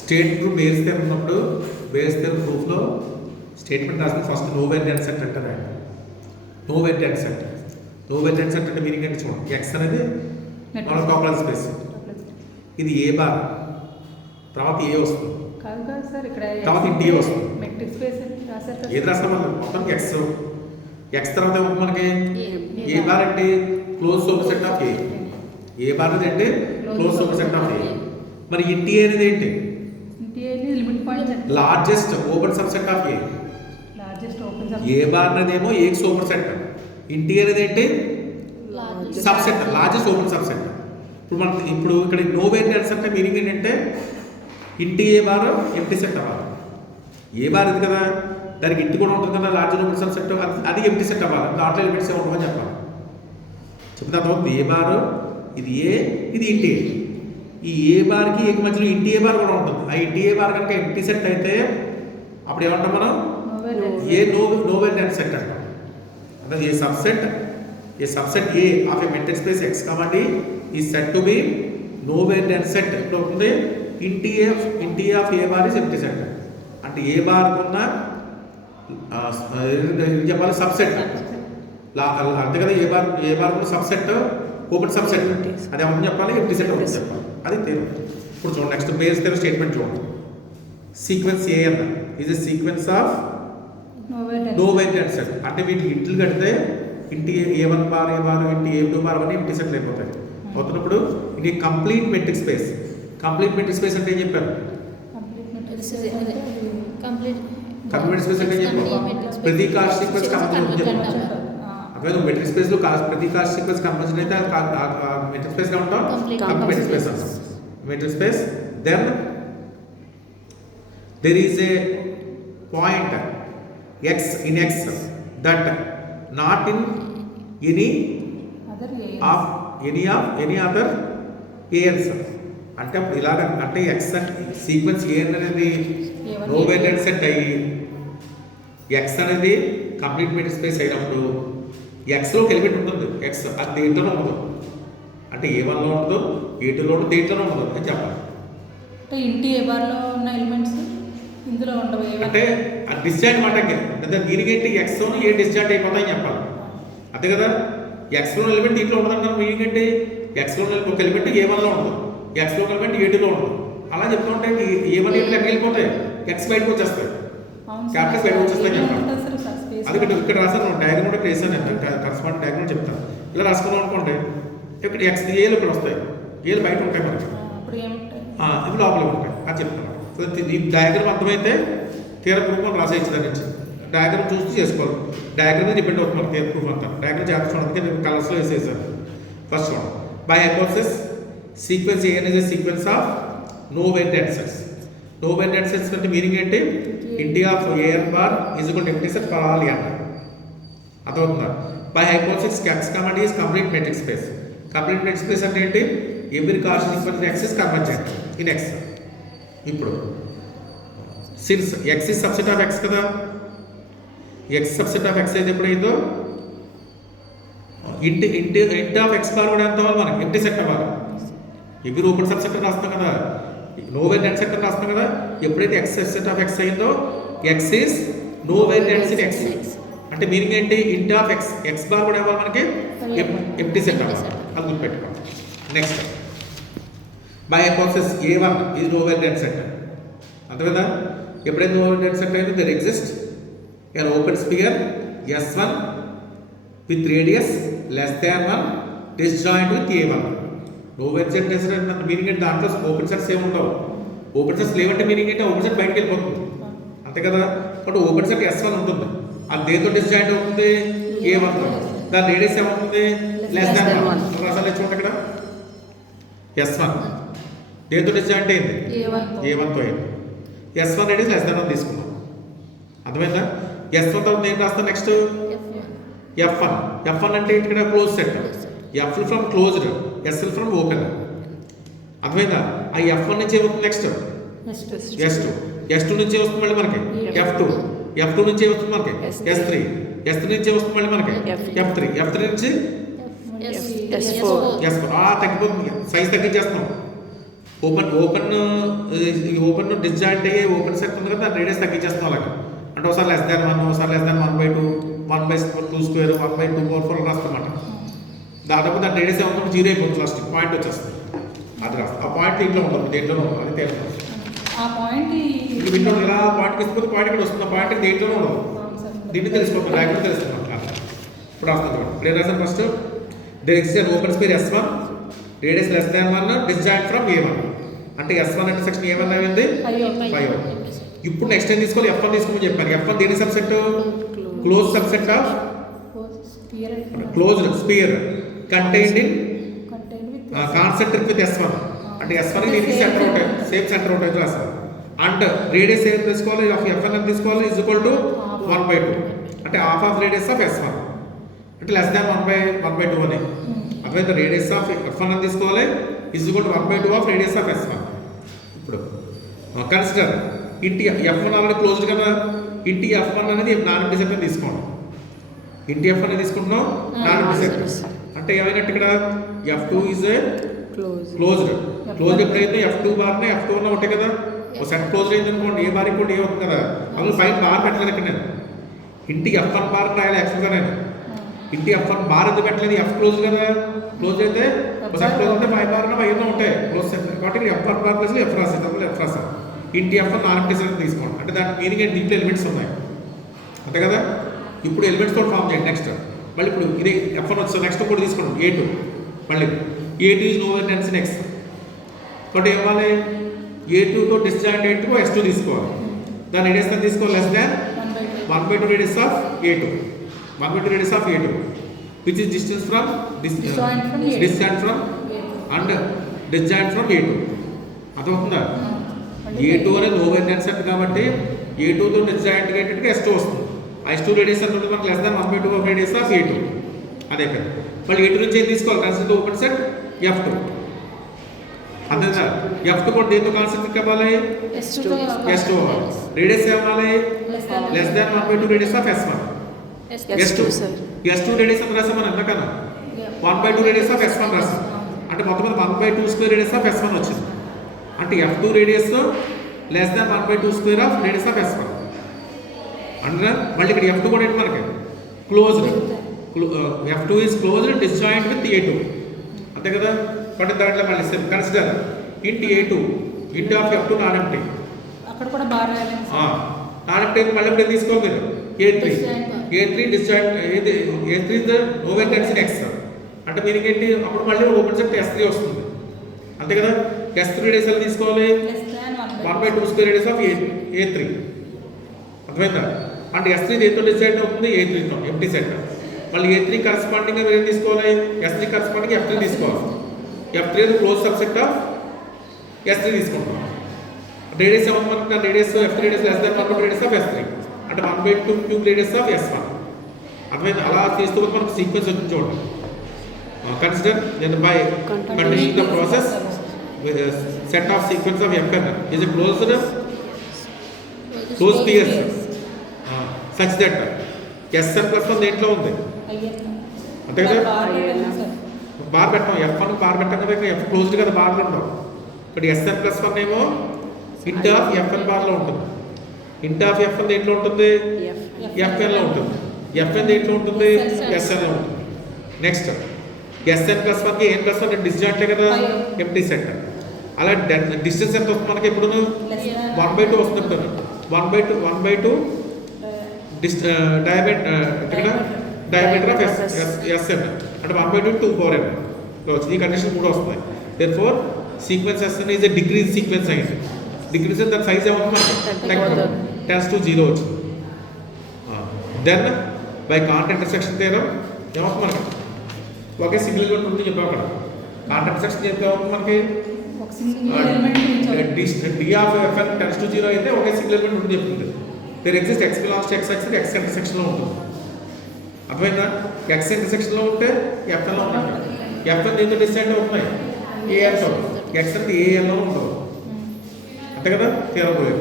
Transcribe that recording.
State proof base theorem ఉన్నప్పుడు base theorem ప్రూఫ్లో statement రాసిన ఫస్ట్ నో వేరియంట్ సెట్ అంటారు. No variant set. No variant set అంటే meaning అంటే చూడండి, ఎక్స్ అనేది మన టాపర్ స్పేస్, ఇది ఏ బార్, తర్వాత ఏ వస్తుంది, తర్వాత ఇంటి ఏ వస్తుంది, ఏది రాస్తాం మనం మొత్తం ఎక్స్. ఎక్స్ తర్వాత ఏమవుతుంది మనకి ఏ బార్ అంటే close super set of A. A bar అనేది అంటే క్లోజ్ సూపర్ సెట్ ఆఫ్ ఏ. మరి ఇంటి అనేది ఏంటి? Largest open sub set of A. A bar అనేది ఏమో ఏ సూపర్ సెట్, ఇంటి అనేది ఏంటి sub set, largest open sub set. ఇప్పుడు ఇక్కడ నో వేరియంట్స్ అంటే మీనింగ్ ఏంటంటే ఇంటి ఏ బార్ ఎంటీ సెట్ అవ్వాలి. ఏ బార్ ఇది కదా, దానికి ఇంటి కూడా ఉంటుంది కదా, లార్జెస్ట్ ఓపెన్ సబ్ సెట్, అది ఎంటీ సెట్ అవ్వాలి. దాంట్లో ఎలిమెంట్స్ ఏమవుతుందని చెప్పాలి. చెప్తే అర్థమవుతుంది. ఏ బార్ ఇది ఏ, ఇది ఇంటి ఏ. ఈ ఏ బార్కి ఏ మధ్యలో ఇంటి ఏ బార్ కూడా ఉంటుంది. ఆ ఇంటి ఏ బార్ కనుక ఎంటీ సెట్ అయితే అప్పుడు ఏమంటాం మనం? ఏ నో వేరియంట్ సెట్ అంటాం. అంటే A subset A of a metric space X కాబట్టి ఈ set to be no variant set. ఇప్పుడు అవుతుంది int of A bar is empty set. అంటే ఏ బార్ కున్న చెప్పాలి సబ్సెట్ అంతే కదా. ఏ బార్ కున్న సబ్సెట్ ఓపెన్ సబ్సెట్, అది ఏమని చెప్పాలి? ఎంటీ సెట్ అవుతుంది చెప్పాలి. అది తెలియదు. ఇప్పుడు చూడండి నెక్స్ట్ బేస్ తెలియదు స్టేట్మెంట్ చూడండి. సీక్వెన్స్ ఏ అన్న is a sequence of no variant set. అంటే వీటికి ఇంట్లు కడితే ఇంటి ఏ1 బార్ ఏ బార్ ఇంటి ఏ2 బార్ అని ఎంటీ సెట్లు అయిపోతాయి. అవుతున్నప్పుడు ఇది complete metric space. Complete metric space అంటే ఏం చెప్పారు? కంప్లీట్ స్పేస్ అంటే ఏం చెప్పారు? ప్రతి కాస్ట్ సీక్వెన్స్ కంప్లీట్ చెప్పారు. అదే నువ్వు మెట్రిక్ స్పేస్ లో ప్రతి కాస్ట్ సీక్వెన్స్ కంపల్సరీ అయితే మెట్రిక్ స్పేస్ గా ఉంటాం. మెట్రిక్ స్పేస్ అంటాం. Metric space then there is a point x in x that not in any other ans. అంటే అప్పుడు ఇలాగ అంటే ఎక్స్ సీక్వెన్స్ ఏ అనేది నో వేరియంట్ సెట్ అయ్యి ఎక్స్ అనేది కంప్లీట్ మెట్రిక్ స్పేస్ అయినప్పుడు ఎక్స్లోకి ఎలిమెంట్ ఉంటుంది. ఎక్స్ అది దేంట్లోనే ఉండదు. అంటే ఏ1లో ఉండదు, ఏ2లో ఉండదు, దేంట్లోనే ఉండదు అని చెప్పాలి. ఇంటి ఏ బార్లో ఉన్న ఎలిమెంట్స్ ఇందులో ఉండవు. అంటే ఆ డిస్జాయింట్ మాట అంటే దీనికి ఏంటి ఎక్స్ ఏ డిస్జాయింట్ అయిపోతాయని చెప్పాలి. అంతే కదా. ఎక్స్లో ఎలిమెంట్ దీంట్లో ఉండదు. మీనింగ్ ఏంటి? ఎక్స్లో ఒక ఎలిమెంట్ ఏ1లో ఉండదు, ఎక్స్లో ఒక ఎలిమెంట్ ఏ2లో ఉండదు. అలా చెప్తూ ఉంటే ఏ1 ఏ2 ఎక్కడికి వెళ్ళిపోతాయి? ఎక్స్ బయటకు వచ్చేస్తాయి, క్యాపిటల్స్ బయటకు వచ్చేస్తాయి చెప్పాలి. అది ఇక్కడ రాసాను డయాగ్రామ్ కూడా వేసాను. కరస్పాండింగ్ డయాగ్రామ్ చెప్తాను. ఇలా రాసుకున్నాం అనుకోండి, ఇక్కడ ఎక్స్ ఏలు ఇక్కడ వస్తాయి, ఏలు బయట ఉంటాయి మనకి, ఇవి లోపల ఉంటాయి. అది చెప్తాను. సో ఈ డయాగ్రామ్ అర్థమైతే థియరీ ప్రూఫ్ మనం రాసేయచ్చు. దాని నుంచి డయాగ్రామ్ చూస్తూ చేసుకోవాలి. డయాగ్రామ్ డిపెండ్ అవుతుంది మనకి థియరీ ప్రూఫ్ అంతా. డయాగ్రామ్ చేస్తాను, అందుకే నేను కలర్స్లో వేసేసాను. First one by hypothesis sequence A అనేది sequence of no variant sets. No variant sets అంటే మీనింగ్ ఏంటి? ఇంటి of A N bar is equal to empty set for all N. అర్థమవుతుందా? By hypothesis X common is complete metric space. Complete metric space అంటే ఏంటి? Every cost equal to X is convergent in X. ఇప్పుడు since X is subset of X కదా, X subset of X అయితే ఎప్పుడైందో ఇంటి of X bar కూడా ఎంత అవ్వాలి మనకి? ఎంటీ సెట్ అవ్వాలి. ఎవ్రీ ఓపెన్ సబ్ సెట్ రాస్తాం కదా, నో వేరియంట్ సెట్ రాస్తాం కదా. ఎప్పుడైతే ఎక్స్ సబ్సెట్ ఆఫ్ ఎక్స్ అయిందో X is no variants in X. అంటే మీనింగ్ ఏంటి? ఇంటి ఆఫ్ ఎక్స్ ఎక్స్ బార్ కూడా ఇవ్వాలి మనకి ఎంటీ సెట్ అవ్వాలి. అది గుర్తుపెట్టుకోవాలి. Next by hypothesis A1 is no variant set. అంతే కదా. ఎప్పుడైతే నో వేరియంట్ సెట్ అయితే there exist an open sphere S1 with radius less than 1 disjoint with A1. No variant set meaning ఏంటి? దాంట్లో ఓపెన్ సెట్స్ ఏముండవు. ఓపెన్ సెట్స్ లేవంటే meaning ఏంటి? Open set బయటకు వెళ్ళిపోతుంది. అంతే కదా. కాబట్టి ఓపెన్ సెట్ S1 ఉంటుంది. అది దేంతో డిస్జాయింట్ అవుతుంది? A1తో. దాని రేడియస్ ఏమవుతుంది? Less than 1. రాసాలి చూడండి ఇక్కడ S1 దేంతో డిస్జాయింట్ అయింది? A1తో అయింది. S1 రేడియస్ లెస్ దాన్ 1 తీసుకున్నాం. అర్థమైందా? S1 తర్వాత ఏం రాస్తాం? నెక్స్ట్ F1 అంటే ఇక్కడ close set. F from closed, S from open. అర్థమైందా? ఆ F1 నుంచి ఏమవుతుంది? నెక్స్ట్ S2 నుంచి వస్తుంది మళ్ళీ మనకి F2 నుంచి వస్తుంది మనకి S3 నుంచి వస్తుంది మళ్ళీ మనకి F3 నుంచి S4. తగ్గిపోతుంది, సైజ్ తగ్గించేస్తాం. ఓపెన్ ఓపెన్ డిస్జాయింట్ అయ్యే ఓపెన్ సెట్ ఉంది కదా, దాని రేడియస్ తగ్గించేస్తాం అలాగా. అంటే ఒకసారి లెస్ దాన్ 1, ఒకసారి లెస్ దాన్ 1/2, 1/2 స్క్వేర్, 1/2/4 రాస్తామాట. దాదాపు దాని రేడియస్ ఏమన్నా 0 అయిపోతుంది, లాస్ట్ పాయింట్ వచ్చేస్తుంది. అది రాస్తాం. ఆ పాయింట్ ఇంట్లో ఉంటుంది, దేంట్లోనే ఉంటుంది, అది తేలుతుంది. ఆ పాయింట్ ఇప్పుడు విండో ఇలా పాయింట్కి ఇస్తే పాయింట్ ఇక్కడ వస్తుంది, ఆ పాయింట్ దేంట్లోనే ఉండదు. దీన్ని తెలుసుకోవాలి, ర్యాక్లో తెలుస్తుంది. ఇప్పుడు రాస్తుంది. ఇప్పుడు ఏం రాసాను first, there exist an open square S1 radius less than 1 disjoint from A1. అంటే S1 ఇంటర్సెక్షన్ A1 అయింది 5. ఇప్పుడు నెక్స్ట్ ఏం తీసుకోవాలి, F1 తీసుకోమని చెప్పాను. F1 దేని సబ్సెట్? Close subset of closed sphere contained in concentric with S1. అంటే S1 దీనికి సెంటర్ ఉంటాయి, సేమ్ సెంటర్ ఉంటాయి రాస్తారు. అండ్ రేడియస్ ఏం తీసుకోవాలి, ఆఫ్ F1 ఎంత తీసుకోవాలి, ఈజ్ ఈక్వల్ టు 1/2. అంటే half of radius of S1 అంటే లెస్ దాన్ 1/2 అని. అదే రేడియస్ ఆఫ్ F1 అని తీసుకోవాలి, is equal to 1/2 of radius of S1. ఇప్పుడు కన్సిడర్ ఇంటి F1 ఆల్రెడీ క్లోజ్డ్ కదా, ఇంటి F1 అనేది నాన్ ఎంప్టీ సెట్ తీసుకోండి. ఇంటి F1 అనేది తీసుకుంటున్నాం నాన్ ఎంప్టీ సెట్. అంటే ఏమైనట్టు ఇక్కడ F2 is a closed. Closed ఎప్పుడైతే F2 బార్నే F2 ఉన్న ఉంటాయి కదా, ఒక సెట్ క్లోజ్డ్ అయింది అనుకోండి, ఏ బార్ ఇంకోటి ఏ అవుతుంది కదా. అందులో పైన బార్ పెట్టలేదు ఇక్కడ నేను. ఇంటి F1 బార్ రాయాలి యాక్చువల్గా నేను. ఇంటి F1 బార్ ఎందుకు పెట్టలేదు, F క్లోజ్ కదా. క్లోజ్ అయితే ఒక సెట్ క్లోజ్ అయితే 5 బార్ 5 ఉంటాయి క్లోజ్ సెట్. కాబట్టి F1 బార్ ప్లస్ F రాసాను, తప్పదు F రాసాను. ఇంటి F1 నాన్ ఎంప్టీ సెట్ తీసుకోండి. అంటే దాని మీనింగ్ ఏంటి, దీంట్లో ఎలిమెంట్స్ ఉన్నాయి అంతే కదా. ఇప్పుడు ఎలిమెంట్స్ తోటి ఫామ్ చేయండి. నెక్స్ట్ మళ్ళీ ఇప్పుడు ఇది F1 వచ్చి నెక్స్ట్ కూడా తీసుకోండి A2. మళ్ళీ A2 is knower dense X. కాబట్టి ఏమవ్వాలి, A2తో డిస్జాయింట్ A2 S2 తీసుకోవాలి. దాని రేడియస్ ఎంత తీసుకోవాలి, less than 1/2 radius of A2. 1/2 radius of A2 which is distance from disjoint from and disjoint from A2. అర్థమవుతుందా? A2 అనేది ఓవర్ నెట్ సెట్ కాబట్టి A2తో disjoint అయ్యేటట్టుగా S2 వస్తుంది. S2 రేడియస్ ఎంత ఉంటుంది మనకు, less than 1/2 of radius of A2. అదే కదా. మళ్ళీ A2 నుంచి ఏం తీసుకోవాలి, కన్సిడర్ ఓపెన్ సెట్ F2. అంతేనా? F2 కూడా దేంతో కాన్సెప్ట్ అవ్వాలి, S2 అవ్వాలి. రేడియస్ ఏమవ్వాలి, less than 1/2 radius of S1. S2 radius ఎంత రాసాం మనం ఎంతకన్నా, 1/2 రేడియస్ ఆఫ్ S1 రాసాం. అంటే మొత్తం మీద 1/2 స్క్వేర్ రేడియస్ ఆఫ్ S1 వచ్చింది. అంటే F2 radius less than 1/2 square of radius of S1. అంటే మళ్ళీ ఇక్కడ F2 కూడా ఏంటి మనకి closed. F2 is closed disjoint with A2 అంతే కదా. కాబట్టి దాంట్లో మళ్ళీ కన్సిడర్ ఇంటి A2 ఇంటి ఆఫ్ F2 నాన్ ఎంప్టీ. అక్కడ కూడా బార్ రాయాలి. నాన్ ఎంప్టీ మళ్ళీ ఇప్పుడు తీసుకోవాలి మీరు A3 disjoint A3 is the nowhere dense X. అంటే మీనింగ్ ఏంటి, అప్పుడు మళ్ళీ ఓపెన్ సెట్ S3 వస్తుంది అంతే కదా. S3 రేడియస్ ఎలా తీసుకోవాలి, 1/2 స్క్వేర్ రేడియస్ ఆఫ్ A3. అర్థమైందా? అంటే S3 దేంతో డిస్జాయింట్ అవుతుంది, A3తో ఎంప్టీ సెట్. మళ్ళీ A3 కరస్పాండింగ్ ఏం తీసుకోవాలి, S3 కరస్పాండింగ్ F3 తీసుకోవాలి. F3 close subset of S3 తీసుకుంటాం. రేడియస్ ఏమన్నా మనకు, radius F3 radius less than 1/2 radius of S3. అంటే 1/2 క్యూబ్ రేడియస్ ఆఫ్ S1. అర్థమైంది? అలా తీస్తూ మనకు సీక్వెన్స్ వచ్చింది చూడండి. Consider by continuing the process set of sequence of Fn is a closed spheres such that Sn plus 1 దేంట్లో ఉంది అంతే కదా. బార్ పెట్టాం, F1 బార్ పెట్టాం కదా, F క్లోజ్డ్ కదా, బార్లో ఉండవు. ఇక్కడ Sn ప్లస్ 1 ఏమో ఇంట్ ఆఫ్ Fn బార్లో ఉంటుంది. ఇంట్ ఆఫ్ Fn దేంట్లో ఉంటుంది, Fnలో ఉంటుంది. Fn దేంట్లో ఉంటుంది, Snలో ఉంటుంది. నెక్స్ట్ Sn ప్లస్ 1కి ఏం ప్లస్ 1 డిస్జాయింట్ కదా, ఎంప్టీ సెట్. అలా డిస్టెన్స్ ఎంత వస్తుంది మనకి, ఎప్పుడు 1/2 వస్తుంది. ఇప్పుడు 1/2 డయామీటర్ ఆఫ్ Sn అంటే 1/2 to 4n. ఈ కండిషన్ కూడా వస్తున్నాయి. Therefore sequence Sn is a decrease sequence అయింది. డిక్రీజ్ దాని సైజ్ ఏమవుతుంది మనకి, టెన్స్ టు 0 వచ్చింది. Then by Cantor intersection theorem ఏమవుతుంది మనకి, ఒకే సింగిల్ ఎలిమెంట్ ఉంటుంది చెప్పాం అక్కడ. కాంట్ ఇంటర్సెక్షన్ చెప్తే ఏమవుతుంది మనకి, D of Fn tends to 0 అయితే ఒకే సింగిల్ ఎలిమెంట్ ఉంటుంది చెప్తుంది. There exist X belongs to X axis, X ఇంటర్సెక్షన్లో ఉంటుంది. అర్థమైందా? X ఇంటర్సెక్షన్లో ఉంటే Fnలో ఉంటుంది. Fn దీంతో డిస్జాయింట్ అవుతున్నాయి ANతో, X అంటే ANలో ఉండదు అంతే కదా. తీరబోయే